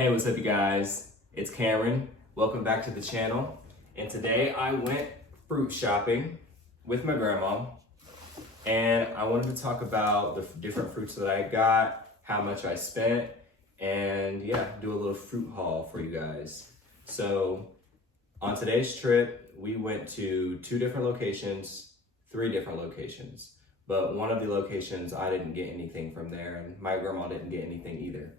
Hey, what's up you guys? It's Cameron. Welcome back to the channel. And today I went fruit shopping with my grandma and I wanted to talk about the different fruits that I got, how much I spent, and yeah, do a little fruit haul for you guys. So on today's trip, we went to three different locations, but one of the locations I didn't get anything from there and my grandma didn't get anything either.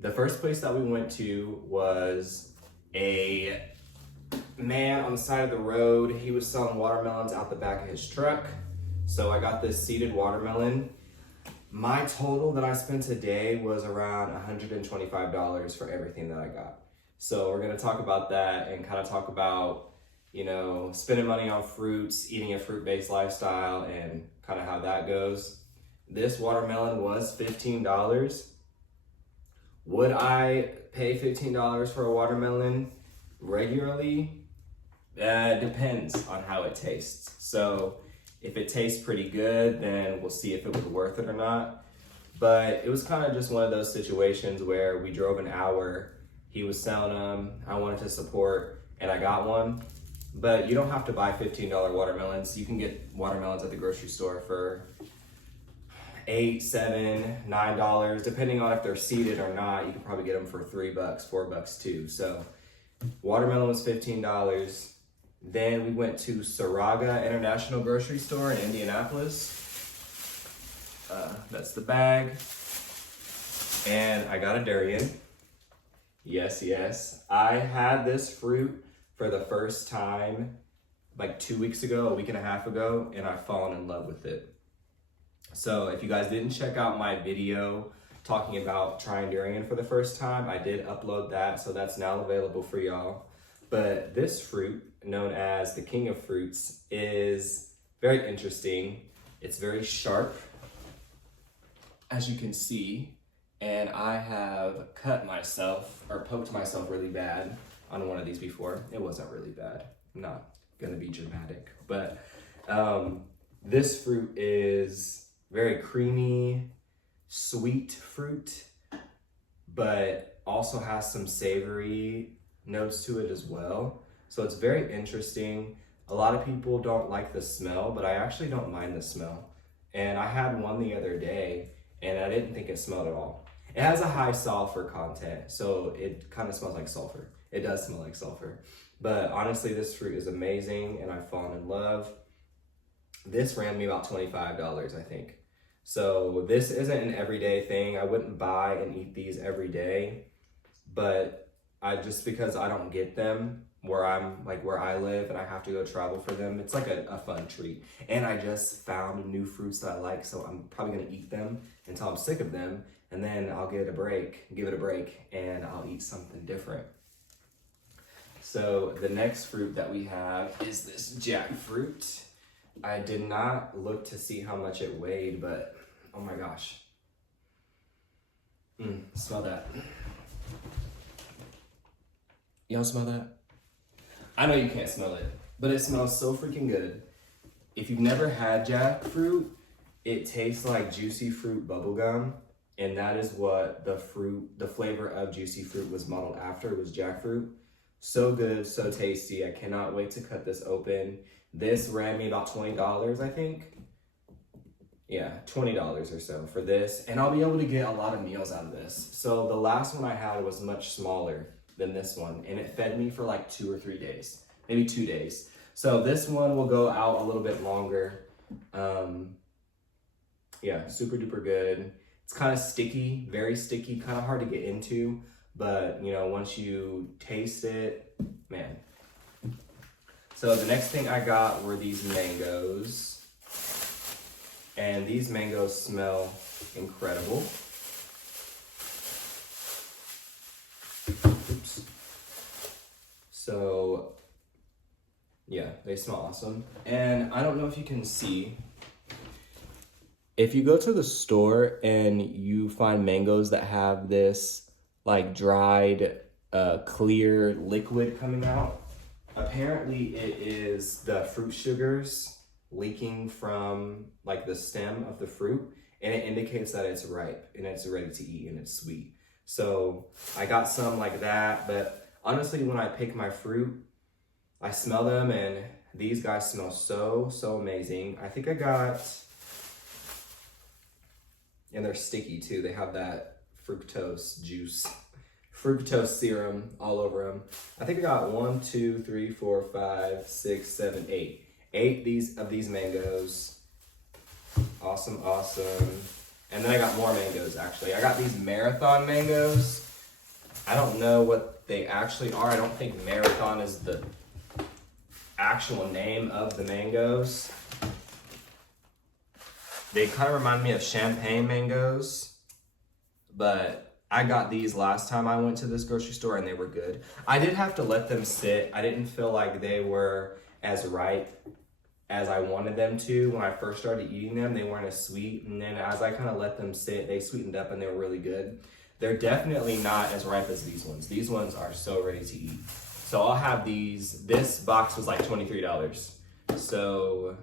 The first place that we went to was a man on the side of the road. He was selling watermelons out the back of his truck. So I got this seeded watermelon. My total that I spent today was around $125 for everything that I got. So we're gonna talk about that and kind of talk about, spending money on fruits, eating a fruit-based lifestyle, and kind of how that goes. This watermelon was $15. Would I pay $15 for a watermelon regularly? Depends on how it tastes. So if it tastes pretty good, then we'll see if it was worth it or not. But it was kind of just one of those situations where we drove an hour, he was selling them, I wanted to support, and I got one. But you don't have to buy $15 watermelons. You can get watermelons at the grocery store for $8, $7, $9, depending on if they're seeded or not. You can probably get them for $3, $4 too. So watermelon was $15. Then we went to Saraga International Grocery Store in Indianapolis. That's the bag. And I got a durian. Yes. I had this fruit for the first time like 2 weeks ago, a week and a half ago, and I've fallen in love with it. So if you guys didn't check out my video talking about trying durian for the first time, I did upload that, so that's now available for y'all. But this fruit, known as the king of fruits, is very interesting. It's very sharp, as you can see, and I have cut myself, or poked myself really bad on one of these before. It wasn't really bad. I'm not gonna be dramatic, but this fruit is very creamy, sweet fruit, but also has some savory notes to it as well. So it's very interesting. A lot of people don't like the smell, but I actually don't mind the smell. And I had one the other day and I didn't think it smelled at all. It has a high sulfur content, so it kind of smells like sulfur. It does smell like sulfur. But honestly, this fruit is amazing and I've fallen in love. This ran me about $25, I think. So this isn't an everyday thing. I wouldn't buy and eat these every day, but just because I don't get them where I live and I have to go travel for them, it's like a fun treat. And I just found new fruits that I like, so I'm probably gonna eat them until I'm sick of them, and then I'll give it a break, and I'll eat something different. So the next fruit that we have is this jackfruit. I did not look to see how much it weighed, but oh my gosh. Smell that. Y'all smell that? I know you can't smell it, but it smells so freaking good. If you've never had jackfruit, it tastes like juicy fruit bubblegum, and that is what the flavor of juicy fruit was modeled after. It was jackfruit. So good, so tasty. I cannot wait to cut this open. This ran me about $20, I think. Yeah, $20 or so for this. And I'll be able to get a lot of meals out of this. So the last one I had was much smaller than this one, and it fed me for like 2 or 3 days, maybe 2 days. So this one will go out a little bit longer. Yeah, super duper good. It's kind of sticky, very sticky, kind of hard to get into, but once you taste it, man. So the next thing I got were these mangoes, and these mangoes smell incredible. Oops. So yeah, they smell awesome. And I don't know if you can see, if you go to the store and you find mangoes that have this like dried, clear liquid coming out, apparently it is the fruit sugars leaking from like the stem of the fruit, and it indicates that it's ripe and it's ready to eat and it's sweet. So I got some like that, but honestly, when I pick my fruit, I smell them and these guys smell so amazing. I think I got, and they're sticky too. They have that fructose juice, fructose serum all over them. I think I got 1, 2, 3, 4, 5, 6, 7, 8. 8 of these mangoes. Awesome. And then I got more mangoes actually. I got these Marathon mangoes. I don't know what they actually are. I don't think Marathon is the actual name of the mangoes. They kind of remind me of champagne mangoes, but I got these last time I went to this grocery store and they were good. I did have to let them sit. I didn't feel like they were as ripe as I wanted them to. When I first started eating them, they weren't as sweet. And then as I kind of let them sit, they sweetened up and they were really good. They're definitely not as ripe as these ones. These ones are so ready to eat. So I'll have these. This box was like $23. So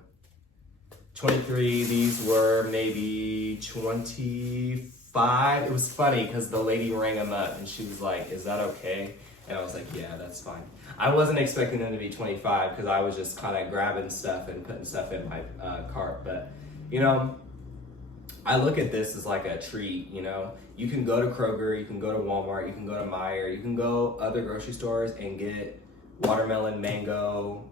23, these were maybe 25. It was funny because the lady rang them up and she was like, is that okay? And I was like, yeah, that's fine. I wasn't expecting them to be 25 because I was just kind of grabbing stuff and putting stuff in my cart. But, you know, I look at this as like a treat, you know. You can go to Kroger, you can go to Walmart, you can go to Meijer, you can go other grocery stores and get watermelon, mango,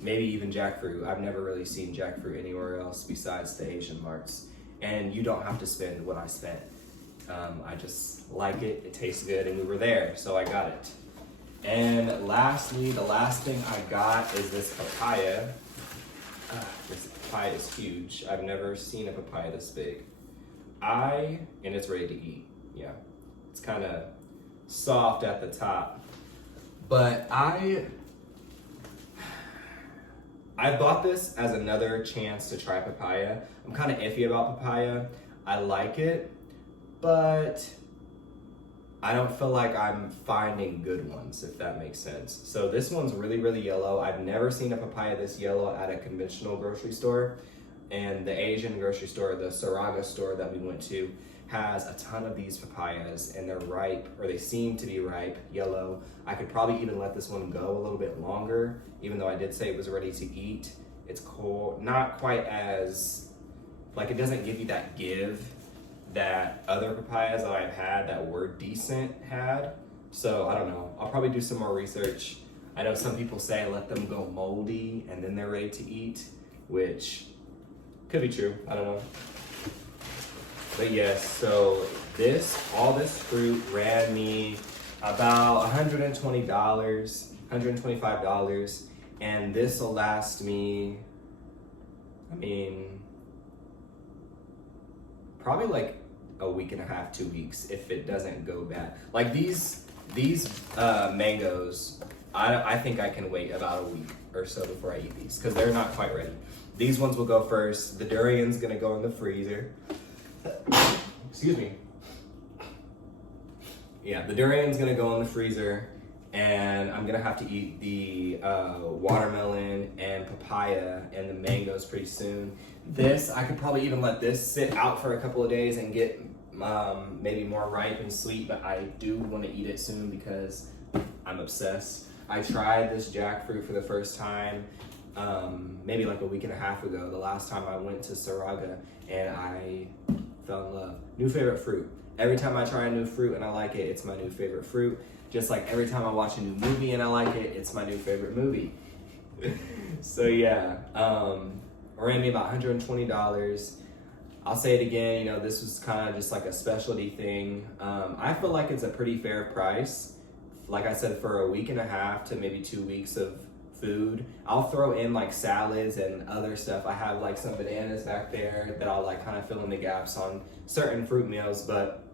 maybe even jackfruit. I've never really seen jackfruit anywhere else besides the Asian marts. And you don't have to spend what I spent. I just like it, it tastes good, and we were there, so I got it. And lastly, the last thing I got is this papaya. This papaya is huge. I've never seen a papaya this big. And it's ready to eat. Yeah, it's kind of soft at the top. But I bought this as another chance to try papaya. I'm kind of iffy about papaya. I like it, but I don't feel like I'm finding good ones, if that makes sense. So this one's really yellow. I've never seen a papaya this yellow at a conventional grocery store. And the Asian grocery store, the Saraga store that we went to, has a ton of these papayas, and they're ripe, or they seem to be ripe, yellow. I could probably even let this one go a little bit longer, even though I did say it was ready to eat. It's cold, not quite as, like, it doesn't give you that give that other papayas that I've had that were decent had. So I don't know, I'll probably do some more research. I know some people say let them go moldy and then they're ready to eat, which could be true, I don't know. But yes, so all this fruit ran me about $120, $125, and this will last me, I mean, probably like a week and a half, 2 weeks, if it doesn't go bad. Like these mangoes, I think I can wait about a week or so before I eat these, because they're not quite ready. These ones will go first. The durian's gonna go in the freezer. Excuse me. Yeah, the durian's gonna go in the freezer, and I'm gonna have to eat the watermelon and papaya and the mangoes pretty soon. This, I could probably even let this sit out for a couple of days and get maybe more ripe and sweet, but I do want to eat it soon because I'm obsessed. I tried this jackfruit for the first time maybe like a week and a half ago, the last time I went to Saraga, and I fell in love. New favorite fruit. Every time I try a new fruit and I like it, it's my new favorite fruit. Just like every time I watch a new movie and I like it, it's my new favorite movie. So yeah, ran me about $120. I'll say it again, you know, this was kind of just like a specialty thing. I feel like it's a pretty fair price. Like I said, for a week and a half to maybe 2 weeks of food. I'll throw in like salads and other stuff. I have like some bananas back there that I'll like kind of fill in the gaps on certain fruit meals, but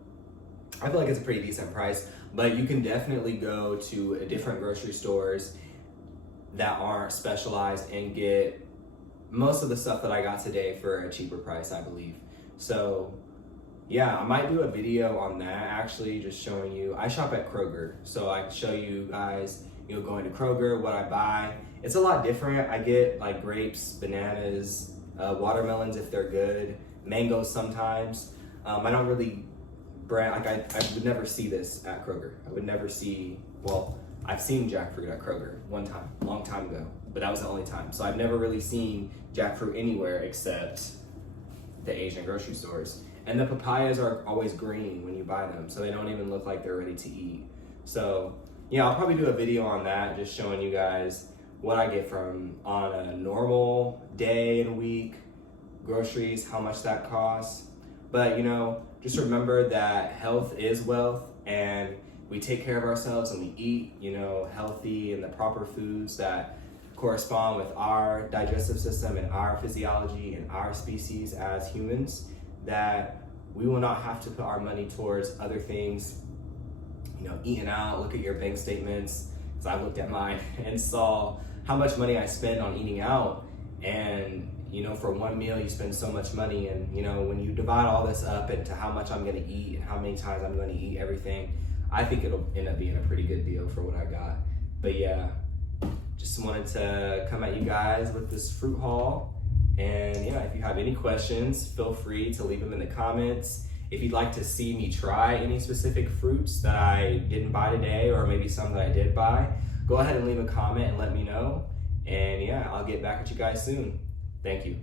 I feel like it's a pretty decent price. But you can definitely go to different grocery stores that aren't specialized and get most of the stuff that I got today for a cheaper price, I believe. So yeah, I might do a video on that actually, just showing you. I shop at Kroger, so I can show you guys, you know, going to Kroger, what I buy. It's a lot different. I get like grapes, bananas, watermelons if they're good, mangoes sometimes. I don't really brand, like I would never see this at Kroger. I would never see, well, I've seen jackfruit at Kroger one time, a long time ago, but that was the only time. So I've never really seen jackfruit anywhere except the Asian grocery stores. And the papayas are always green when you buy them, so they don't even look like they're ready to eat. So yeah, I'll probably do a video on that, just showing you guys what I get from on a normal day and week, groceries, how much that costs. But you know, just remember that health is wealth, and we take care of ourselves and we eat, you know, healthy and the proper foods that correspond with our digestive system and our physiology and our species as humans, that we will not have to put our money towards other things, you know, eating out. Look at your bank statements, because I looked at mine and saw how much money I spend on eating out. And you know, for one meal you spend so much money, and you know, when you divide all this up into how much I'm gonna eat and how many times I'm gonna eat everything, I think it'll end up being a pretty good deal for what I got. But yeah, just wanted to come at you guys with this fruit haul. And yeah, if you have any questions, feel free to leave them in the comments. If you'd like to see me try any specific fruits that I didn't buy today, or maybe some that I did buy, go ahead and leave a comment and let me know. And yeah, I'll get back at you guys soon. Thank you.